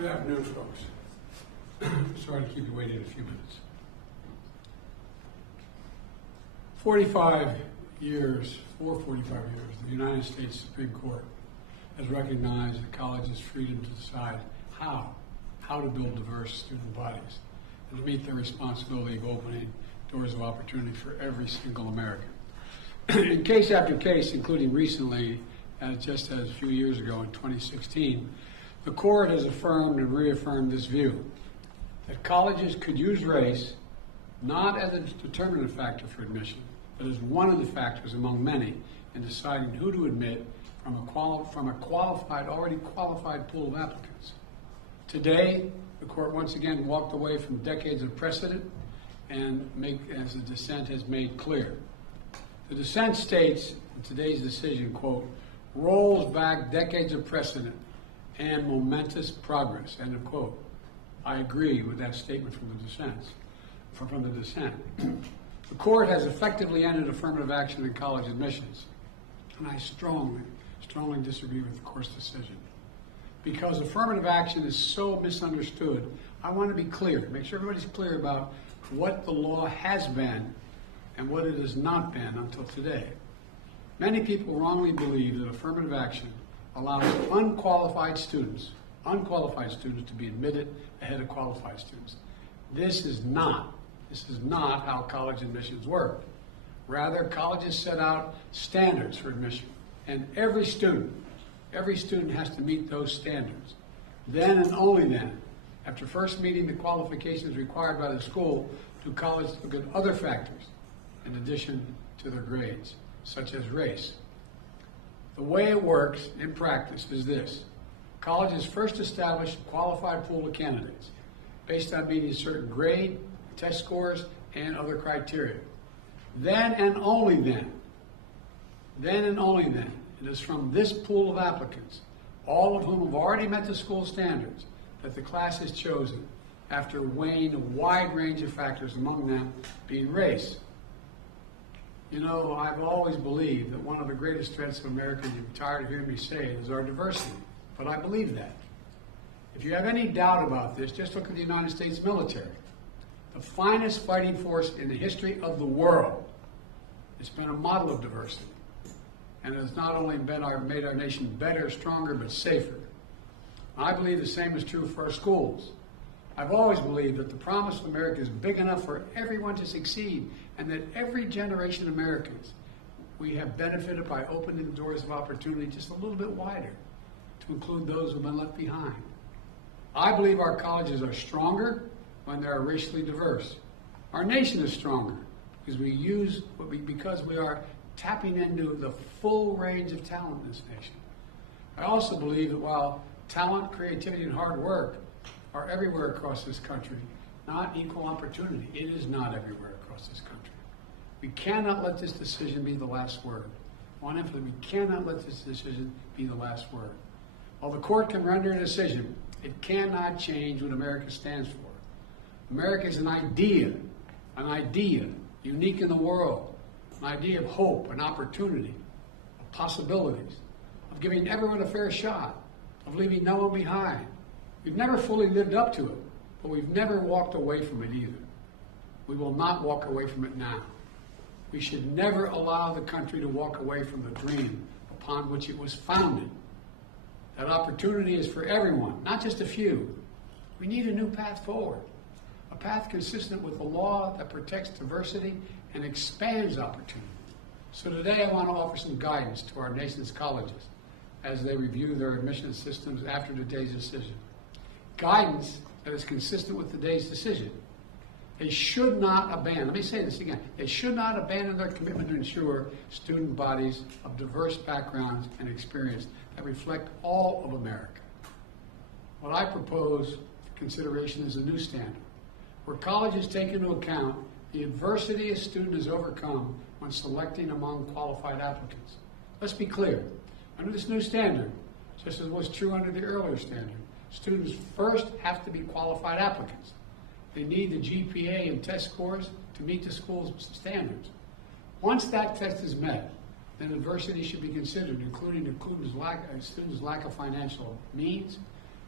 Good afternoon, folks. Sorry to keep you waiting a few minutes. 45 years, the United States Supreme Court has recognized the college's freedom to decide how to build diverse student bodies and to meet their responsibility of opening doors of opportunity for every single American. In case after case, including recently, just as a few years ago in 2016, the court has affirmed and reaffirmed this view, that colleges could use race not as a determinative factor for admission, but as one of the factors among many in deciding who to admit from a already qualified pool of applicants. Today, the court once again walked away from decades of precedent and as the dissent has made clear. The dissent states in today's decision, quote, rolls back decades of precedent and momentous progress, end of quote. I agree with that statement from the dissent. The court has effectively ended affirmative action in college admissions, and I strongly disagree with the court's decision. Because affirmative action is so misunderstood, I want to be clear, make sure everybody's clear about what the law has been and what it has not been until today. Many people wrongly believe that affirmative action allows unqualified students to be admitted ahead of qualified students. This is not how college admissions work. Rather, colleges set out standards for admission, and every student has to meet those standards. Then and only then, after first meeting the qualifications required by the school, do colleges look at other factors in addition to their grades, such as race. The way it works in practice is this. Colleges first establish a qualified pool of candidates based on meeting certain grade, test scores, and other criteria. Then and only then, it is from this pool of applicants, all of whom have already met the school standards, that the class is chosen after weighing a wide range of factors, among them being race. You know, I've always believed that one of the greatest strengths of America, and you're tired of hearing me say it, is our diversity. But I believe that. If you have any doubt about this, just look at the United States military. The finest fighting force in the history of the world. It's been a model of diversity. And it has not only made our nation better, stronger, but safer. I believe the same is true for our schools. I've always believed that the promise of America is big enough for everyone to succeed, and that every generation of Americans, we have benefited by opening the doors of opportunity just a little bit wider to include those who have been left behind. I believe our colleges are stronger when they are racially diverse. Our nation is stronger because we are tapping into the full range of talent in this nation. I also believe that while talent, creativity, and hard work are everywhere across this country, not equal opportunity. It is not everywhere across this country. We cannot let this decision be the last word. I want to emphasize, we cannot let this decision be the last word. While the court can render a decision, it cannot change what America stands for. America is an idea unique in the world, an idea of hope and opportunity, of possibilities, of giving everyone a fair shot, of leaving no one behind. We've never fully lived up to it, but we've never walked away from it either. We will not walk away from it now. We should never allow the country to walk away from the dream upon which it was founded. That opportunity is for everyone, not just a few. We need a new path forward, a path consistent with a law that protects diversity and expands opportunity. So today I want to offer some guidance to our nation's colleges as they review their admission systems after today's decision. Guidance that is consistent with today's decision. They should not abandon, let me say this again, they should not abandon their commitment to ensure student bodies of diverse backgrounds and experience that reflect all of America. What I propose for consideration is a new standard, where colleges take into account the adversity a student has overcome when selecting among qualified applicants. Let's be clear, under this new standard, just as was true under the earlier standard, students first have to be qualified applicants. They need the GPA and test scores to meet the school's standards. Once that test is met, then adversity should be considered, including a student's lack of financial means,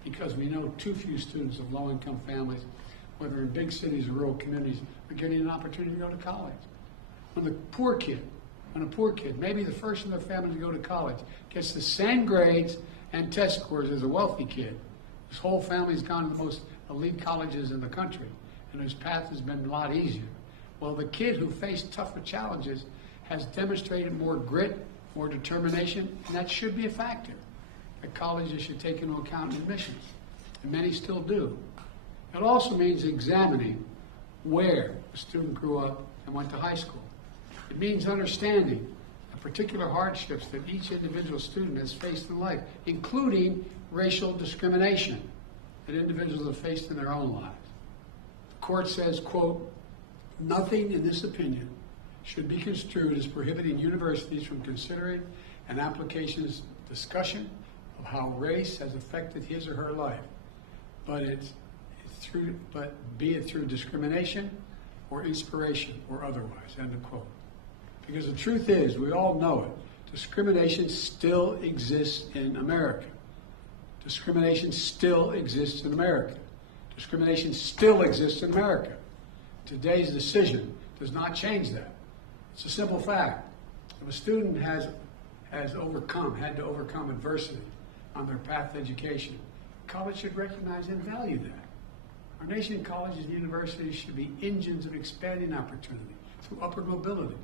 because we know too few students of low-income families, whether in big cities or rural communities, are getting an opportunity to go to college. When a poor kid, maybe the first in their family to go to college, gets the same grades and test scores as a wealthy kid, his whole family's gone to the most elite colleges in the country, and his path has been a lot easier. Well, the kid who faced tougher challenges has demonstrated more grit, more determination, and that should be a factor that colleges should take into account in admissions, and many still do. It also means examining where a student grew up and went to high school. It means understanding the particular hardships that each individual student has faced in life, including racial discrimination that individuals have faced in their own lives. The court says, quote, "Nothing in this opinion should be construed as prohibiting universities from considering an application's discussion of how race has affected his or her life, but be it through discrimination or inspiration or otherwise," end of quote. Because the truth is, we all know it, discrimination still exists in America. Discrimination still exists in America. Discrimination still exists in America. Today's decision does not change that. It's a simple fact. If a student had to overcome adversity on their path to education, college should recognize and value that. Our nation's colleges and universities should be engines of expanding opportunity through upward mobility.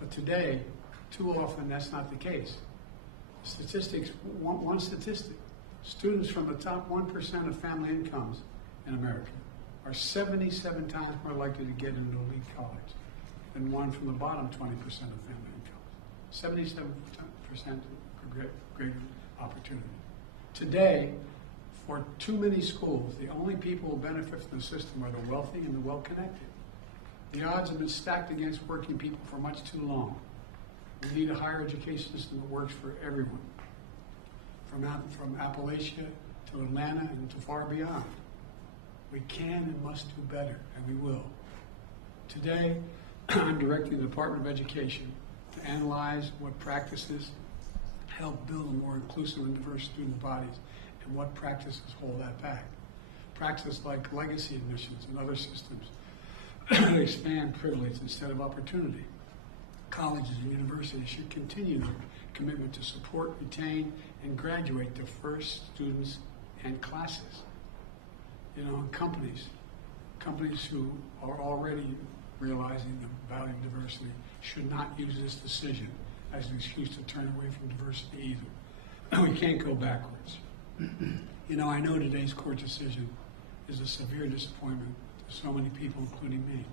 But today, too often, that's not the case. Statistics, one statistic, students from the top 1% of family incomes in America are 77 times more likely to get into elite college than one from the bottom 20% of family incomes. 77% greater opportunity. Today, for too many schools, the only people who benefit from the system are the wealthy and the well-connected. The odds have been stacked against working people for much too long. We need a higher education system that works for everyone, from Appalachia to Atlanta and to far beyond. We can and must do better, and we will. Today, I'm directing the Department of Education to analyze what practices help build a more inclusive and diverse student bodies and what practices hold that back. Practices like legacy admissions and other systems expand privilege instead of opportunity. Colleges and universities should continue their commitment to support, retain, and graduate the first students and classes. And companies who are already realizing the value of diversity should not use this decision as an excuse to turn away from diversity either. We can't go backwards. I know today's court decision is a severe disappointment to so many people, including me.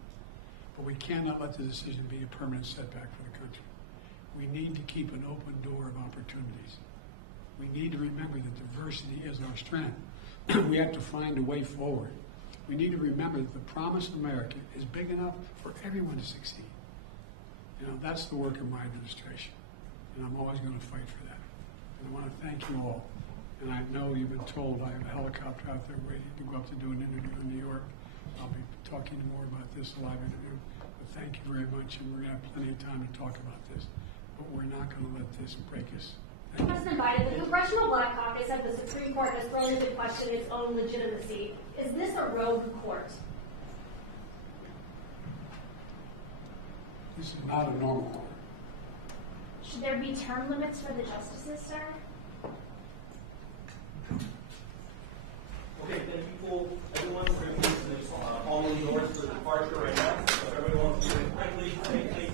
But we cannot let the decision be a permanent setback for the country. We need to keep an open door of opportunities. We need to remember that diversity is our strength. We have to find a way forward. We need to remember that the promised America is big enough for everyone to succeed. That's the work of my administration, and I'm always going to fight for that. And I want to thank you all. And I know you've been told I have a helicopter out there waiting to go up to do an interview in New York. I'll be talking more about this, a live interview. But thank you very much, and we're going to have plenty of time to talk about this. But we're not going to let this break us. President Biden, the Congressional Black Caucus said the Supreme Court has thrown into question its own legitimacy. Is this a rogue court? This is not a normal court. Should there be term limits for the justices, sir? Okay, thank you, everyone. We're going to be calling yours for departure right now. So if everyone wants to do it quickly,